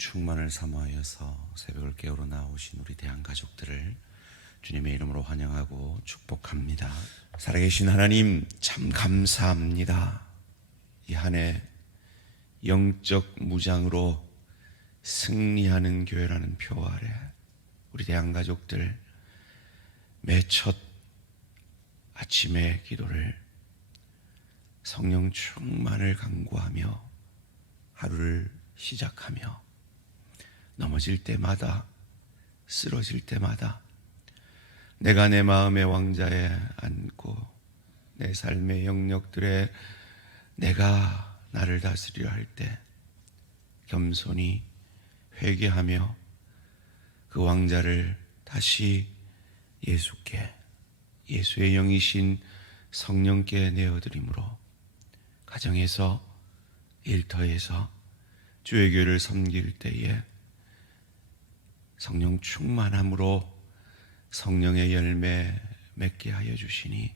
충만을 사모하여서 새벽을 깨우러 나오신 우리 대한가족들을 주님의 이름으로 환영하고 축복합니다. 살아계신 하나님 참 감사합니다. 이 한 해 영적 무장으로 승리하는 교회라는 표 아래 우리 대한가족들 매 첫 아침의 기도를 성령 충만을 간구하며 하루를 시작하며 넘어질 때마다 쓰러질 때마다 내가 내 마음의 왕자에 앉고 내 삶의 영역들에 내가 나를 다스리려 할 때 겸손히 회개하며 그 왕자를 다시 예수께, 예수의 영이신 성령께 내어드림으로 가정에서, 일터에서 주의 교회를 섬길 때에 성령 충만함으로 성령의 열매 맺게 하여 주시니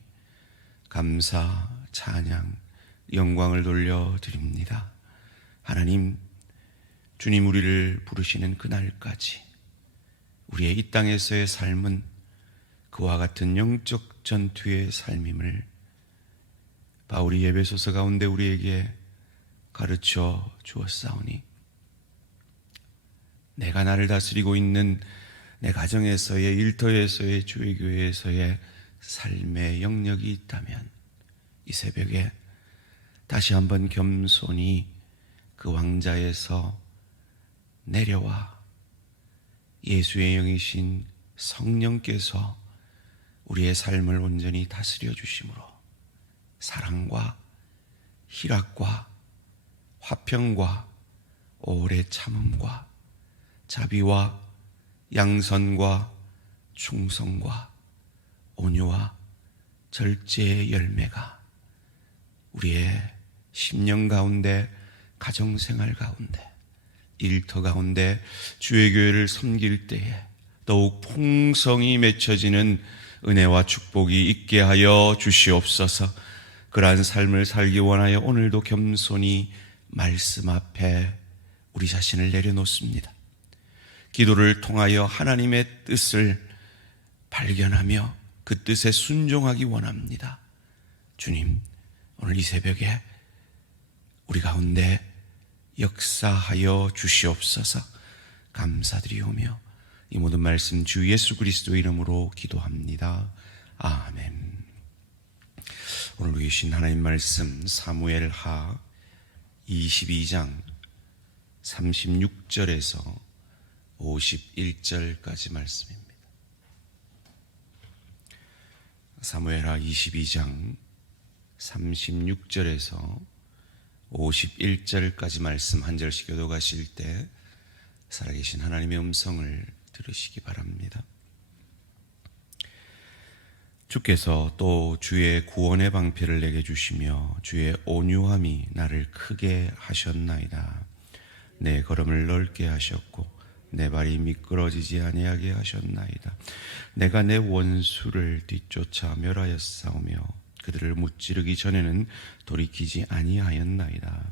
감사, 찬양, 영광을 돌려드립니다. 하나님, 주님 우리를 부르시는 그날까지 우리의 이 땅에서의 삶은 그와 같은 영적 전투의 삶임을 바울이 에베소서 가운데 우리에게 가르쳐 주었사오니 내가 나를 다스리고 있는 내 가정에서의, 일터에서의, 주의 교회에서의 삶의 영역이 있다면 이 새벽에 다시 한번 겸손히 그 왕자에서 내려와 예수의 영이신 성령께서 우리의 삶을 온전히 다스려 주심으로 사랑과 희락과 화평과 오래 참음과 자비와 양선과 충성과 온유와 절제의 열매가 우리의 심령 가운데, 가정생활 가운데, 일터 가운데 주의 교회를 섬길 때에 더욱 풍성히 맺혀지는 은혜와 축복이 있게 하여 주시옵소서. 그러한 삶을 살기 원하여 오늘도 겸손히 말씀 앞에 우리 자신을 내려놓습니다. 기도를 통하여 하나님의 뜻을 발견하며 그 뜻에 순종하기 원합니다. 주님, 오늘 이 새벽에 우리 가운데 역사하여 주시옵소서. 감사드리오며 이 모든 말씀 주 예수 그리스도 이름으로 기도합니다. 아멘. 오늘 계신 하나님 말씀 사무엘하 22장 36절에서 51절까지 말씀입니다. 사무엘하 22장 36절에서 51절까지 말씀 한 절씩 교독하실 때 살아계신 하나님의 음성을 들으시기 바랍니다. 주께서 또 주의 구원의 방패를 내게 주시며 주의 온유함이 나를 크게 하셨나이다. 내 걸음을 넓게 하셨고 내 발이 미끄러지지 아니하게 하셨나이다. 내가 내 원수를 뒤쫓아 멸하였사오며 그들을 무찌르기 전에는 돌이키지 아니하였나이다.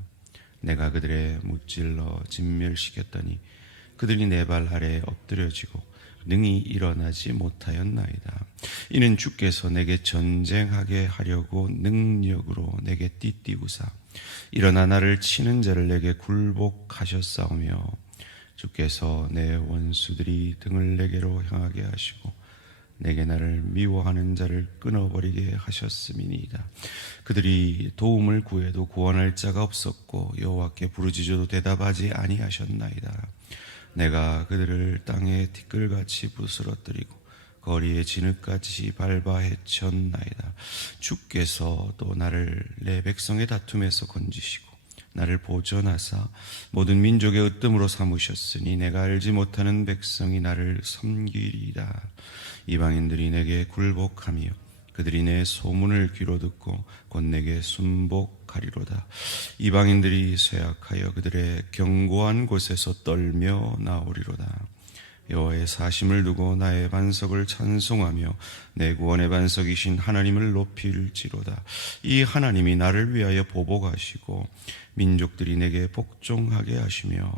내가 그들의 무찔러 진멸시켰더니 그들이 내 발 아래에 엎드려지고 능히 일어나지 못하였나이다. 이는 주께서 내게 전쟁하게 하려고 능력으로 내게 띠띠우사 일어나 나를 치는 자를 내게 굴복하셨사오며 주께서 내 원수들이 등을 내게로 향하게 하시고 내게 나를 미워하는 자를 끊어버리게 하셨음이니이다. 그들이 도움을 구해도 구원할 자가 없었고 여호와께 부르짖어도 대답하지 아니하셨나이다. 내가 그들을 땅에 티끌같이 부스러뜨리고 거리에 진흙같이 밟아 헤쳤나이다. 주께서 또 나를 내 백성의 다툼에서 건지시고 나를 보존하사 모든 민족의 으뜸으로 삼으셨으니 내가 알지 못하는 백성이 나를 섬기리이다. 이방인들이 내게 굴복하며 그들이 내 소문을 귀로 듣고 곧 내게 순복하리로다. 이방인들이 쇠약하여 그들의 견고한 곳에서 떨며 나오리로다. 여호와의 사심을 두고 나의 반석을 찬송하며 내 구원의 반석이신 하나님을 높일지로다. 이 하나님이 나를 위하여 보복하시고 민족들이 내게 복종하게 하시며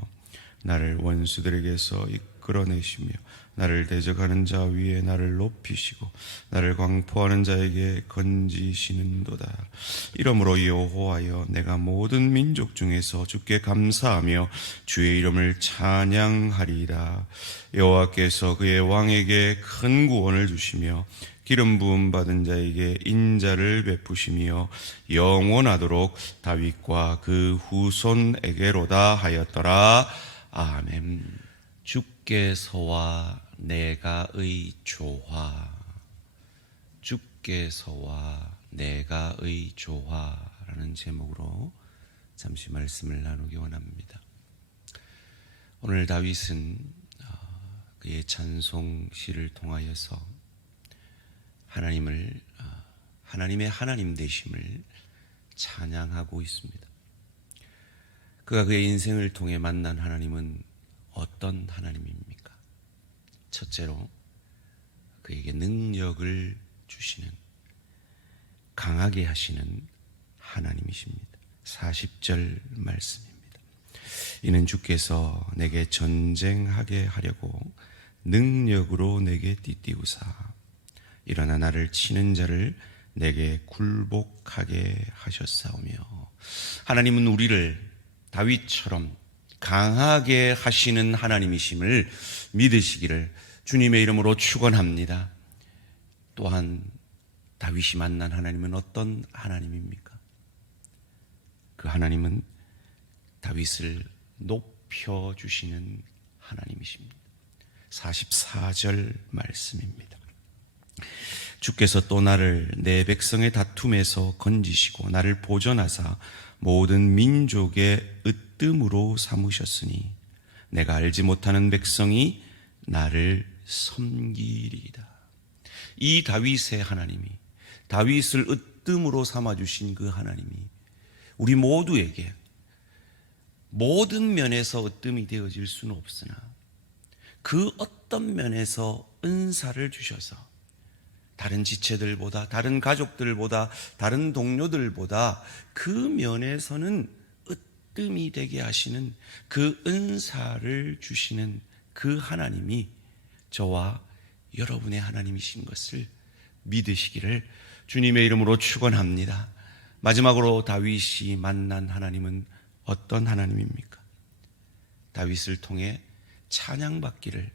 나를 원수들에게서 이끌어내시며 나를 대적하는 자 위에 나를 높이시고 나를 광포하는 자에게 건지시는도다. 이러므로 여호와여, 내가 모든 민족 중에서 주께 감사하며 주의 이름을 찬양하리이다. 여호와께서 그의 왕에게 큰 구원을 주시며 기름 부음 받은 자에게 인자를 베푸시며 영원하도록 다윗과 그 후손에게로다 하였더라. 아멘. 주께서와 내가의 조화, 주께서와 내가의 조화라는 제목으로 잠시 말씀을 나누기 원합니다. 오늘 다윗은 그의 찬송 시를 통하여서 하나님의 하나님 되심을 찬양하고 있습니다. 그가 그의 인생을 통해 만난 하나님은 어떤 하나님입니까? 첫째로 그에게 능력을 주시는, 강하게 하시는 하나님이십니다. 40절 말씀입니다. 이는 주께서 내게 전쟁하게 하려고 능력으로 내게 띠띠우사 일어나 나를 치는 자를 내게 굴복하게 하셨사오며. 하나님은 우리를 다윗처럼 강하게 하시는 하나님이심을 믿으시기를 주님의 이름으로 축원합니다. 또한 다윗이 만난 하나님은 어떤 하나님입니까? 그 하나님은 다윗을 높여주시는 하나님이십니다. 44절 말씀입니다. 주께서 또 나를 내 백성의 다툼에서 건지시고 나를 보전하사 모든 민족의 으뜸으로 삼으셨으니 내가 알지 못하는 백성이 나를 섬기리이다. 이 다윗의 하나님이, 다윗을 으뜸으로 삼아주신 그 하나님이 우리 모두에게 모든 면에서 으뜸이 되어질 수는 없으나 그 어떤 면에서 은사를 주셔서 다른 지체들보다, 다른 가족들보다, 다른 동료들보다 그 면에서는 으뜸이 되게 하시는 그 은사를 주시는 그 하나님이 저와 여러분의 하나님이신 것을 믿으시기를 주님의 이름으로 축원합니다. 마지막으로 다윗이 만난 하나님은 어떤 하나님입니까? 다윗을 통해 찬양받기를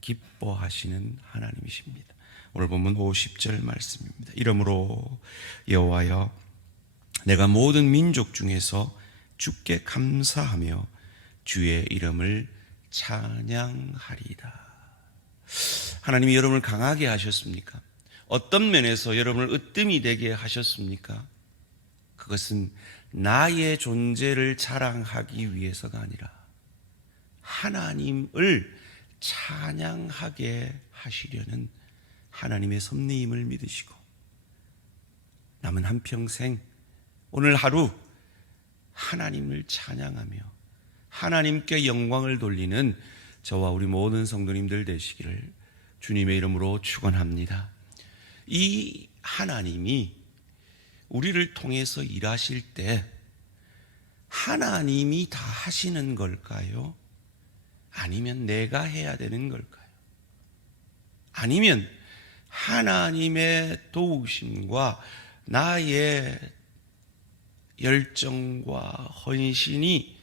기뻐하시는 하나님이십니다. 오늘 본문 50절 말씀입니다. 이러므로 여호와여, 내가 모든 민족 중에서 주께 감사하며 주의 이름을 찬양하리이다. 하나님이 여러분을 강하게 하셨습니까? 어떤 면에서 여러분을 으뜸이 되게 하셨습니까? 그것은 나의 존재를 자랑하기 위해서가 아니라 하나님을 찬양하게 하시려는 하나님의 섭리임을 믿으시고 남은 한평생 오늘 하루 하나님을 찬양하며 하나님께 영광을 돌리는 저와 우리 모든 성도님들 되시기를 주님의 이름으로 축원합니다. 이 하나님이 우리를 통해서 일하실 때 하나님이 다 하시는 걸까요? 아니면 내가 해야 되는 걸까요? 아니면 하나님의 도우심과 나의 열정과 헌신이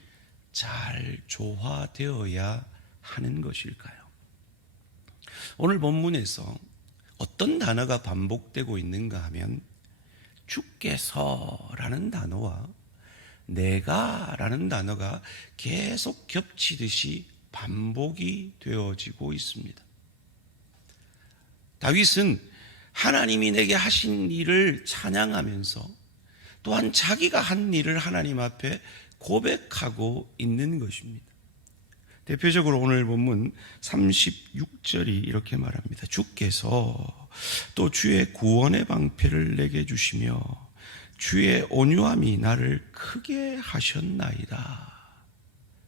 잘 조화되어야 하는 것일까요? 오늘 본문에서 어떤 단어가 반복되고 있는가 하면 주께서라는 단어와 내가라는 단어가 계속 겹치듯이 반복이 되어지고 있습니다. 다윗은 하나님이 내게 하신 일을 찬양하면서 또한 자기가 한 일을 하나님 앞에 고백하고 있는 것입니다. 대표적으로 오늘 본문 36절이 이렇게 말합니다. 주께서 또 주의 구원의 방패를 내게 주시며 주의 온유함이 나를 크게 하셨나이다.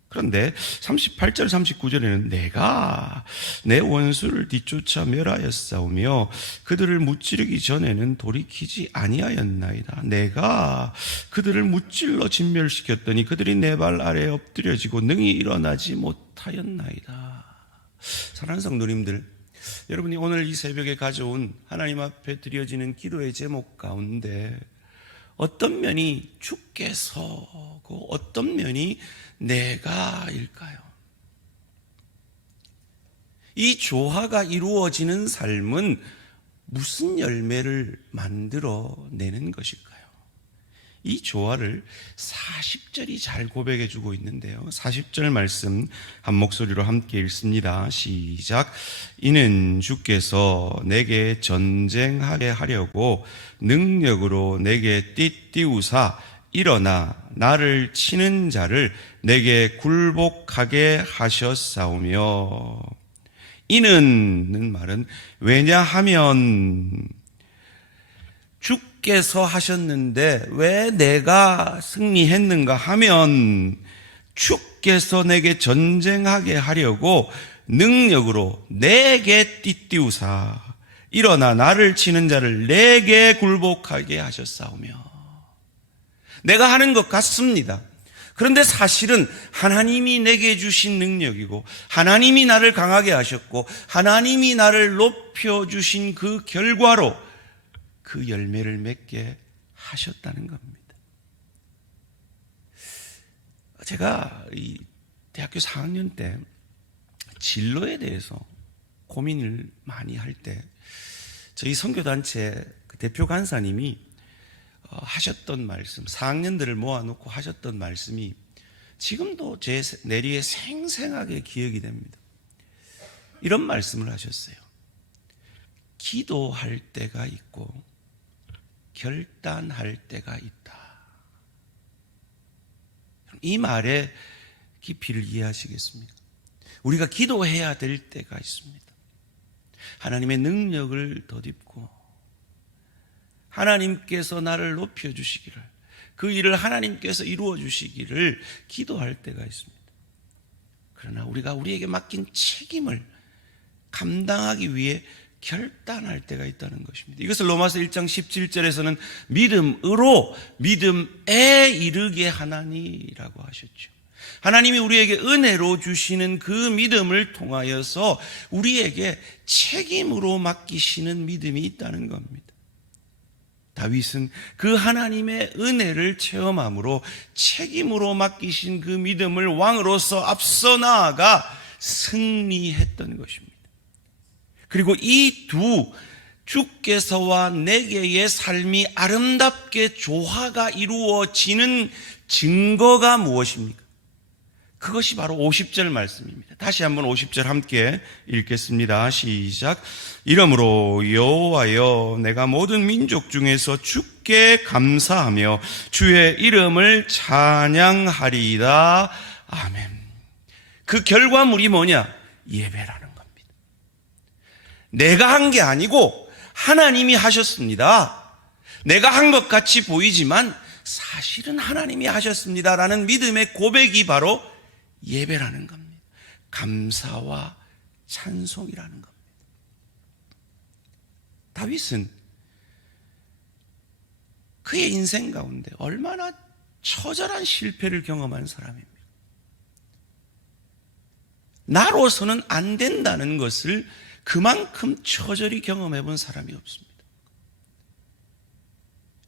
그런데 38절 39절에는 내가 내 원수를 뒤쫓아 멸하였사오며 그들을 무찌르기 전에는 돌이키지 아니하였나이다. 내가 그들을 무찔러 진멸시켰더니 그들이 내 발 아래에 엎드려지고 능히 일어나지 못하였나이다. 사랑하는 성도님들, 여러분이 오늘 이 새벽에 가져온 하나님 앞에 드려지는 기도의 제목 가운데 어떤 면이 주께서고 어떤 면이 내가일까요? 이 조화가 이루어지는 삶은 무슨 열매를 만들어내는 것일까요? 이 조화를 40절이 잘 고백해 주고 있는데요. 40절 말씀 한 목소리로 함께 읽습니다. 시작. 이는 주께서 내게 전쟁하게 하려고 능력으로 내게 띠띠우사 일어나 나를 치는 자를 내게 굴복하게 하셨사오며, 이는 말은 왜냐하면 주께서 하셨는데 왜 내가 승리했는가 하면 주께서 내게 전쟁하게 하려고 능력으로 내게 띠띠우사 일어나 나를 치는 자를 내게 굴복하게 하셨사오며. 내가 하는 것 같습니다. 그런데 사실은 하나님이 내게 주신 능력이고 하나님이 나를 강하게 하셨고 하나님이 나를 높여주신 그 결과로 그 열매를 맺게 하셨다는 겁니다. 제가 이 대학교 4학년 때 진로에 대해서 고민을 많이 할 때 저희 선교단체 대표 간사님이 하셨던 말씀, 4학년들을 모아놓고 하셨던 말씀이 지금도 제 내리에 생생하게 기억이 됩니다. 이런 말씀을 하셨어요. 기도할 때가 있고 결단할 때가 있다. 이 말의 깊이를 이해하시겠습니까? 우리가 기도해야 될 때가 있습니다. 하나님의 능력을 덧입고 하나님께서 나를 높여주시기를, 그 일을 하나님께서 이루어 주시기를 기도할 때가 있습니다. 그러나 우리가 우리에게 맡긴 책임을 감당하기 위해 결단할 때가 있다는 것입니다. 이것을 로마서 1장 17절에서는 믿음으로 믿음에 이르게 하나니라고 하셨죠. 하나님이 우리에게 은혜로 주시는 그 믿음을 통하여서 우리에게 책임으로 맡기시는 믿음이 있다는 겁니다. 다윗은 그 하나님의 은혜를 체험함으로 책임으로 맡기신 그 믿음을 왕으로서 앞서 나아가 승리했던 것입니다. 그리고 이 두 주께서와 내게의 삶이 아름답게 조화가 이루어지는 증거가 무엇입니까? 그것이 바로 50절 말씀입니다. 다시 한번 50절 함께 읽겠습니다. 시작. 이러므로 여호와여, 내가 모든 민족 중에서 주께 감사하며 주의 이름을 찬양하리이다. 아멘. 그 결과물이 뭐냐? 예배라는 겁니다. 내가 한 게 아니고 하나님이 하셨습니다. 내가 한 것 같이 보이지만 사실은 하나님이 하셨습니다라는 믿음의 고백이 바로 예배라는 겁니다. 감사와 찬송이라는 겁니다. 다윗은 그의 인생 가운데 얼마나 처절한 실패를 경험한 사람입니다. 나로서는 안 된다는 것을 그만큼 처절히 경험해 본 사람이 없습니다.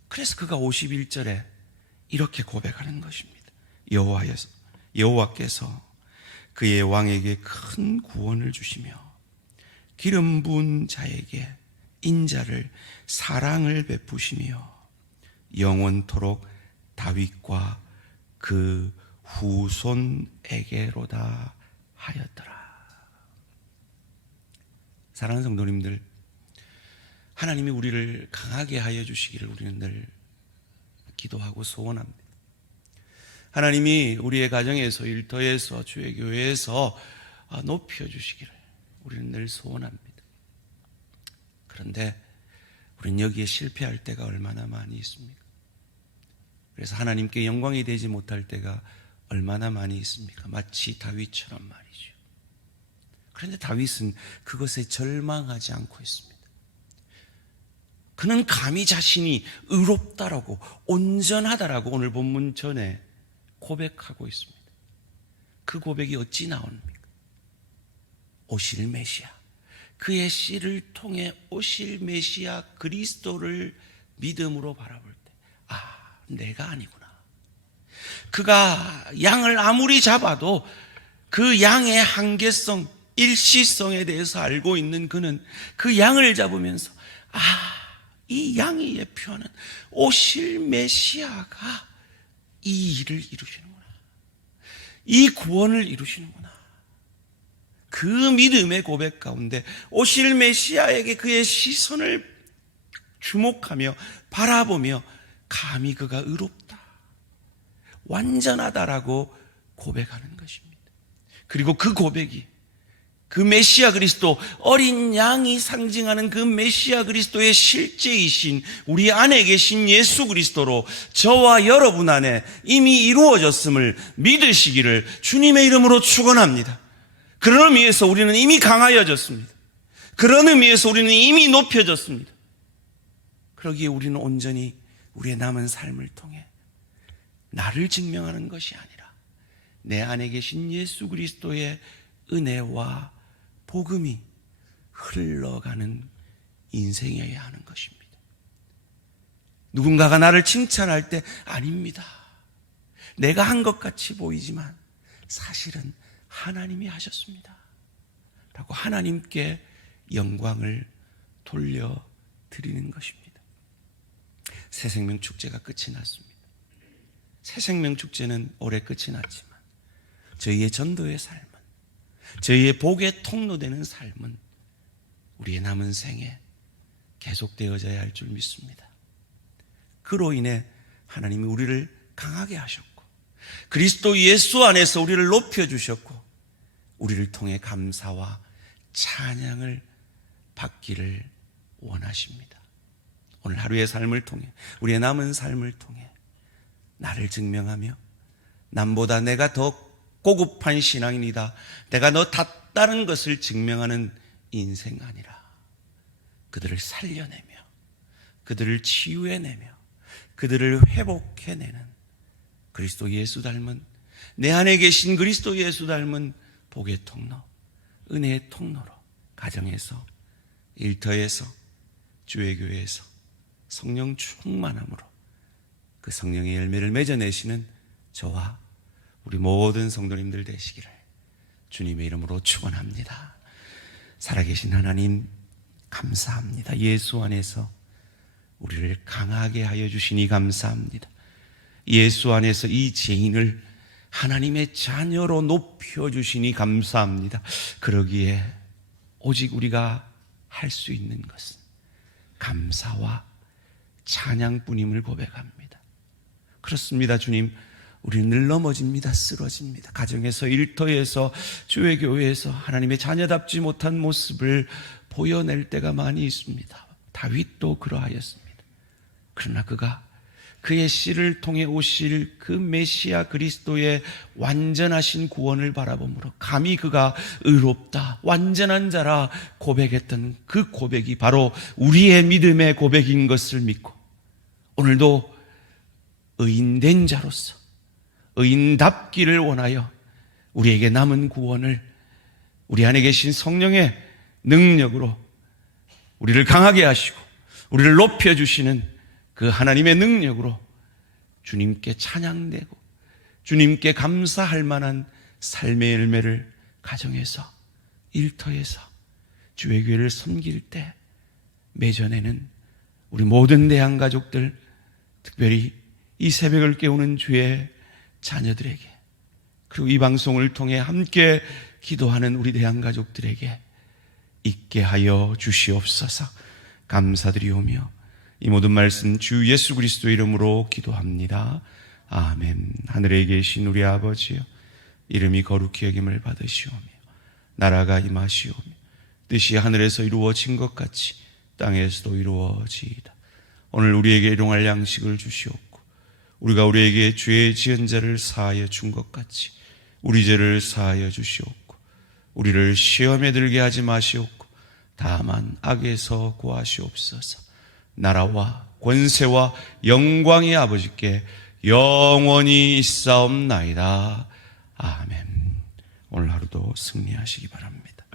그래서 그가 51절에 이렇게 고백하는 것입니다. 여호와께서 그의 왕에게 큰 구원을 주시며 기름 부은 자에게 인자를 사랑을 베푸시며 영원토록 다윗과 그 후손에게로다 하였더라. 사랑하는 성도님들, 하나님이 우리를 강하게 하여 주시기를 우리는 늘 기도하고 소원합니다. 하나님이 우리의 가정에서, 일터에서, 주의 교회에서 높여주시기를 우리는 늘 소원합니다. 그런데 우리는 여기에 실패할 때가 얼마나 많이 있습니까? 그래서 하나님께 영광이 되지 못할 때가 얼마나 많이 있습니까? 마치 다윗처럼 말이죠. 그런데 다윗은 그것에 절망하지 않고 있습니다. 그는 감히 자신이 의롭다라고, 온전하다라고 오늘 본문 전에 고백하고 있습니다. 그 고백이 어찌 나옵니까? 오실 메시아, 그의 씨를 통해 오실 메시아 그리스도를 믿음으로 바라볼 때, 내가 아니구나. 그가 양을 아무리 잡아도 그 양의 한계성, 일시성에 대해서 알고 있는 그는 그 양을 잡으면서 이 양이 예표하는 오실 메시아가 이 일을 이루시는구나. 이 구원을 이루시는구나. 그 믿음의 고백 가운데 오실 메시아에게 그의 시선을 주목하며 바라보며 감히 그가 의롭다, 완전하다라고 고백하는 것입니다. 그리고 그 고백이 그 메시아 그리스도, 어린 양이 상징하는 그 메시아 그리스도의 실제이신 우리 안에 계신 예수 그리스도로 저와 여러분 안에 이미 이루어졌음을 믿으시기를 주님의 이름으로 축원합니다. 그런 의미에서 우리는 이미 강하여졌습니다. 그런 의미에서 우리는 이미 높여졌습니다. 그러기에 우리는 온전히 우리의 남은 삶을 통해 나를 증명하는 것이 아니라 내 안에 계신 예수 그리스도의 은혜와 복음이 흘러가는 인생이어야 하는 것입니다. 누군가가 나를 칭찬할 때 아닙니다, 내가 한 것 같이 보이지만 사실은 하나님이 하셨습니다 라고 하나님께 영광을 돌려드리는 것입니다. 새생명축제가 끝이 났습니다. 새생명축제는 올해 끝이 났지만 저희의 전도의 삶은, 저희의 복의 통로되는 삶은 우리의 남은 생에 계속되어져야 할 줄 믿습니다. 그로 인해 하나님이 우리를 강하게 하셨고 그리스도 예수 안에서 우리를 높여주셨고 우리를 통해 감사와 찬양을 받기를 원하십니다. 오늘 하루의 삶을 통해, 우리의 남은 삶을 통해 나를 증명하며 남보다 내가 더 고급한 신앙인이다, 내가 너 닿다는 것을 증명하는 인생 아니라 그들을 살려내며 그들을 치유해내며 그들을 회복해내는 그리스도 예수 닮은, 내 안에 계신 그리스도 예수 닮은 복의 통로, 은혜의 통로로 가정에서, 일터에서, 주의교회에서 성령 충만함으로 그 성령의 열매를 맺어내시는 저와 우리 모든 성도님들 되시기를 주님의 이름으로 축원합니다. 살아계신 하나님 감사합니다. 예수 안에서 우리를 강하게 하여 주시니 감사합니다. 예수 안에서 이 죄인을 하나님의 자녀로 높여주시니 감사합니다. 그러기에 오직 우리가 할 수 있는 것은 감사와 찬양뿐임을 고백합니다. 그렇습니다. 주님, 우리는 늘 넘어집니다. 쓰러집니다. 가정에서, 일터에서, 교회에서 하나님의 자녀답지 못한 모습을 보여낼 때가 많이 있습니다. 다윗도 그러하였습니다. 그러나 그가 그의 씨를 통해 오실 그 메시아 그리스도의 완전하신 구원을 바라보므로 감히 그가 의롭다, 완전한 자라 고백했던 그 고백이 바로 우리의 믿음의 고백인 것을 믿고 오늘도 의인된 자로서 의인답기를 원하여 우리에게 남은 구원을 우리 안에 계신 성령의 능력으로 우리를 강하게 하시고 우리를 높여주시는 그 하나님의 능력으로 주님께 찬양되고 주님께 감사할 만한 삶의 열매를 가정에서, 일터에서, 주의 교회를 섬길 때 맺어내는 우리 모든 대한가족들, 특별히 이 새벽을 깨우는 주의 자녀들에게, 그리고 이 방송을 통해 함께 기도하는 우리 대한가족들에게 있게 하여 주시옵소서. 감사드리오며 이 모든 말씀 주 예수 그리스도 이름으로 기도합니다. 아멘. 하늘에 계신 우리 아버지여, 이름이 거룩히 여김을 받으시오며 나라가 임하시오며 뜻이 하늘에서 이루어진 것 같이 땅에서도 이루어지이다. 오늘 우리에게 일용할 양식을 주시옵고 우리가 우리에게 죄 지은 자를 사하여 준 것 같이 우리 죄를 사하여 주시옵고 우리를 시험에 들게 하지 마시옵고 다만 악에서 구하시옵소서. 나라와 권세와 영광의 아버지께 영원히 있사옵나이다. 아멘. 오늘 하루도 승리하시기 바랍니다.